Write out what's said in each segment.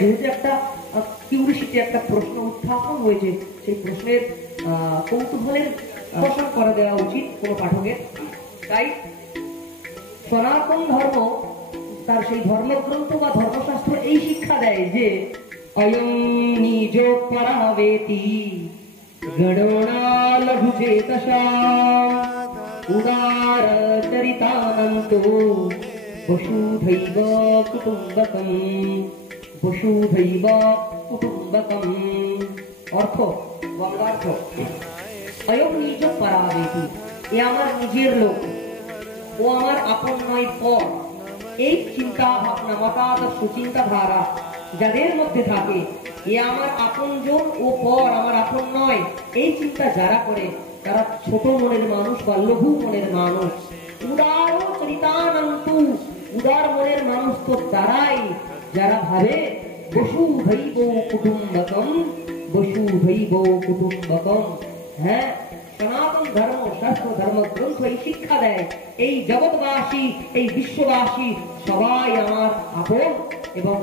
যেহেতু একটা কিউরিসিটি, একটা প্রশ্ন উত্থাপন হয়েছে, সেই প্রশ্নের কৌতূহলের অবসান করে দেওয়া উচিত কোনো পাঠকের। তাই সনাতন ধর্ম তার সেই ধর্মগ্রন্থ বা ধর্মশাস্ত্র এই শিক্ষা দেয় যে অয়ং নিজ পরাবেতি গণনালঘুচেতসা উদার চরিতানন্তো বসুধৈব কুটুম্বকম বসুধৈব কুটুম্বকম। অর্থ বাংলার্থ, অয়ং নিজ পরাবেতি, এ আমার নিজের লোক, ও আমার আপন নয় পর। এই চিন্তা ভাবনা, মতাদর্শ, চিন্তাধারা যাদের মধ্যে থাকে, এ আমার আপনজন ও পর, আমার আপন নয়, এই চিন্তা যারা করে তারা ছোট মনের মানুষ বা লঘু মনের মানুষ। উদার চরিতানন্ত, উদার মনের মানুষ তো তারাই যারা ভাবে বসুধৈব কুটুম্বকম বসুধৈব কুটুম্বকম। হ্যাঁ, সনাতন ধর্ম শাস্ত্র ধর্ম গ্রন্থ এই শিক্ষা দেয় এই জগৎবাসী, এই বিশ্ববাসী সবাই আমার আপন এবং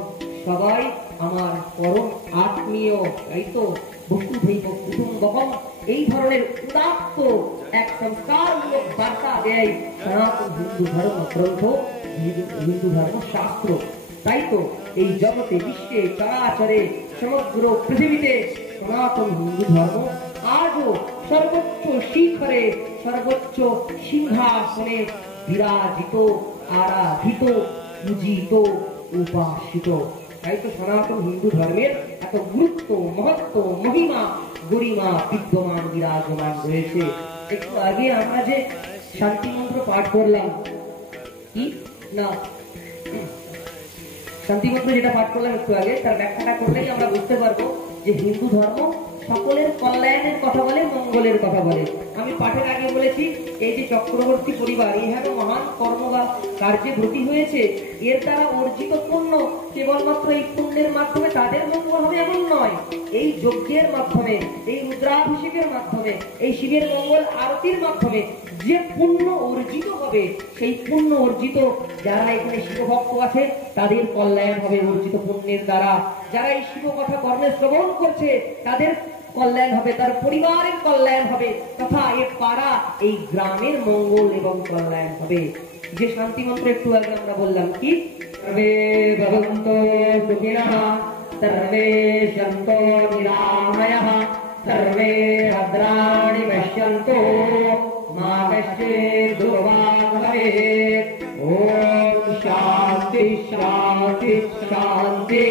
সবাই আমার পরম আত্মীয়। এই তো বসুধৈব কুটুম্বকম, এই ধরনের উদাত্ত এক সংস্কারমূলক বার্তা দেয় সনাতন হিন্দু ধর্ম গ্রন্থ, হিন্দু ধর্ম শাস্ত্র। তাই তো এই জগতে, বিশ্বে, চরাচরে, সমগ্র পৃথিবীতে সনাতন হিন্দু ধর্ম আজও সর্বোচ্চ শিখরে, সর্বোচ্চ সিংহাসনে বিরাজিত, আরাধিত, পূজিত, উপাসিত। তাই তো সনাতন হিন্দু ধর্মের এত গুরুত্ব, মহত্ব, মহিমা, গরিমা বিদ্যমান, বিরাজমান রয়েছে। একটু আগে আমরা যে শান্তি মন্ত্র পাঠ করলাম, কি না শান্তি মন্ত্র যেটা পাঠ করলাম একটু আগে, তার ব্যাখ্যাটা করলেই আমরা বুঝতে পারবো যে হিন্দু ধর্ম সকলের কল্যাণের কথা বলে, মঙ্গলের কথা বলে। আমি পাঠের আগে বলেছি, এই যে চক্রবর্তী পরিবার ইহারও মহান কর্ম বা কার্যে ব্রতী হয়েছে, এর দ্বারা অর্জিত পুণ্য কেবলমাত্র এই পুণ্যের মাধ্যমে তাদের মঙ্গল হবে এমন নয়। এই যজ্ঞের মাধ্যমে, এই রুদ্রাভিষেকের মাধ্যমে, এই শিবের মঙ্গল আরতির মাধ্যমে যে পুণ্য অর্জিত হবে, সেই পুণ্য অর্জিত যারা এখানে শিবভক্ত আছে তাদের কল্যাণ হবে অর্জিত পুণ্যের দ্বারা। যারা এই শিব কথা কর্মে শ্রবণ করছে তাদের কল্যাণ হবে, তার পরিবারের কল্যাণ হবে, তথা এ পাড়া, এই গ্রামের মঙ্গল এবং কল্যাণ হবে। যে শান্তি মন্ত্র একটু আগে আমরা বললাম, কি সর্বে ভবন্তু সুখিনঃ সর্বে সন্তু নিরাময়ঃ সর্বে ভদ্রাণি পশ্যন্তু মা কশ্চিৎ দুর্ভাগ্যং ভবেৎ। ওম শান্তি শান্তি শান্তি।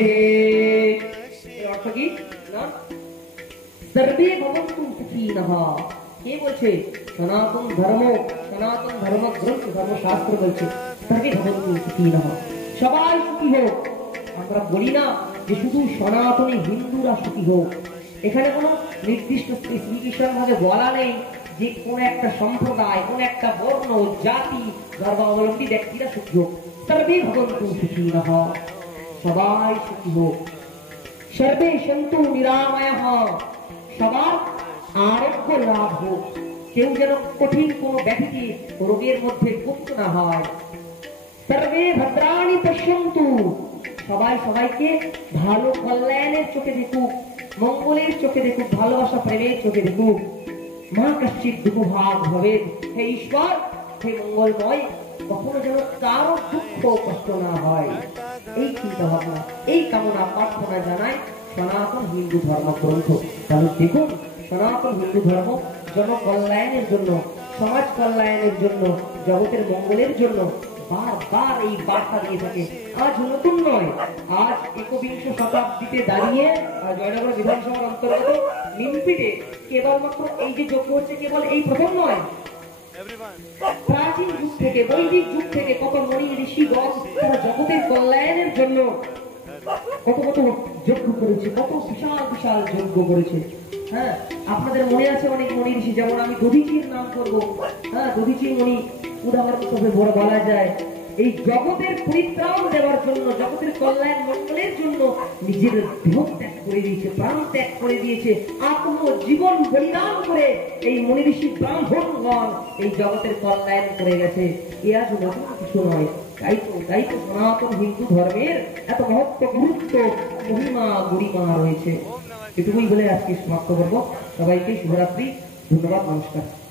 এর অর্থ কি না? সর্বে ভবন্তু সুখিনঃ, কে বলছে? সনাতন ধর্ম, সনাতন ধর্ম গ্রন্থ, ধর্মশাস্ত্র বলছে সর্বে ভবন্তু সুখিনঃ, সবাই সুখী হোক। আমরা বলি না যে শুধু সনাতনী হিন্দুরা সুখী হোক। এখানে কোনো নির্দিষ্ট স্পেসিফিকেশন ভাবে বলা নেই যে কোন একটা সম্প্রদায়, কোন একটা বর্ণ, জাতি, ধর্মাবলম্বী ব্যক্তিরা সুখী হোক। সর্বে ভবন্তু সুখিনঃ, সবাই সুখী হোক। সর্বে সন্তু নিরাময়ঃ, সবার আরোগ্য লাভ হোক, কেউ যেন কঠিন কোন ব্যাধিকে, রোগের মধ্যে ভুক্ত না হয়। সর্বে ভদ্রাণি পশ্যন্তু, সবাই সবাইকে ভালো কল্যাণের চোখে দেখুক, মঙ্গলের চোখে দেখুক, ভালোবাসা প্রেমের চোখে দেখুক। মা কশ্চিৎ দুর্ভাগ ভবেৎ, হে ঈশ্বর, হে মঙ্গলময়, কখনো যেন কারো দুঃখ কষ্ট না হয়। এই চিন্তা ভাবনা, এই কামনা প্রার্থনা জানায় সনাতন হিন্দু ধর্ম গ্রন্থ। তাহলে দেখুন, সনাতন হিন্দু ধর্ম জনকল্যাণের জন্য, সমাজ কল্যাণের জন্য, জগতের মঙ্গলের জন্য বারবার এই বার্তা দিয়ে থাকে। আজ নতুন নয়, আজ 21 শতাব্দীতে দাঁড়িয়ে জয়নগর বিধানসভার অন্তর্গত নিমপিটে কেবলমাত্র এই যে যজ্ঞ হচ্ছে, কেবল এই প্রথম নয়। প্রাচীন যুগ থেকে, বৈদিক যুগ থেকে কত মণি ঋষিগণ তারা জগতের কল্যাণের জন্য কত কত যজ্ঞ করেছে, কত বিশাল বিশাল যজ্ঞ করেছে। হ্যাঁ, আপনাদের মনে আছে অনেক মণি ঋষি, যেমন আমি দধিচির নাম করবো। হ্যাঁ, দধিচির মণি উদাহরণ হিসেবে বলা যায়। এই জগতের পরিত্রাণ দেওয়ার জন্য, জগতের কল্যাণ মঙ্গলের জন্য নিজের দেহ ত্যাগ করে দিয়েছে, প্রাণ ত্যাগ করে দিয়েছে, আত্মজীবন বলিদান করে এই মণি ঋষি ব্রাহ্মণগণ এই জগতের কল্যাণ করে গেছে। এ আজ নতুন কিছু নয়। তাই তো সনাতন হিন্দু ধর্মের এত মহত্ব, গুরুত্ব, মহিমা গরিমা রয়েছে। এটুকুই বলে আজকে সমাপ্ত করবো। সবাইকে শুভরাত্রি, ধন্যবাদ, নমস্কার।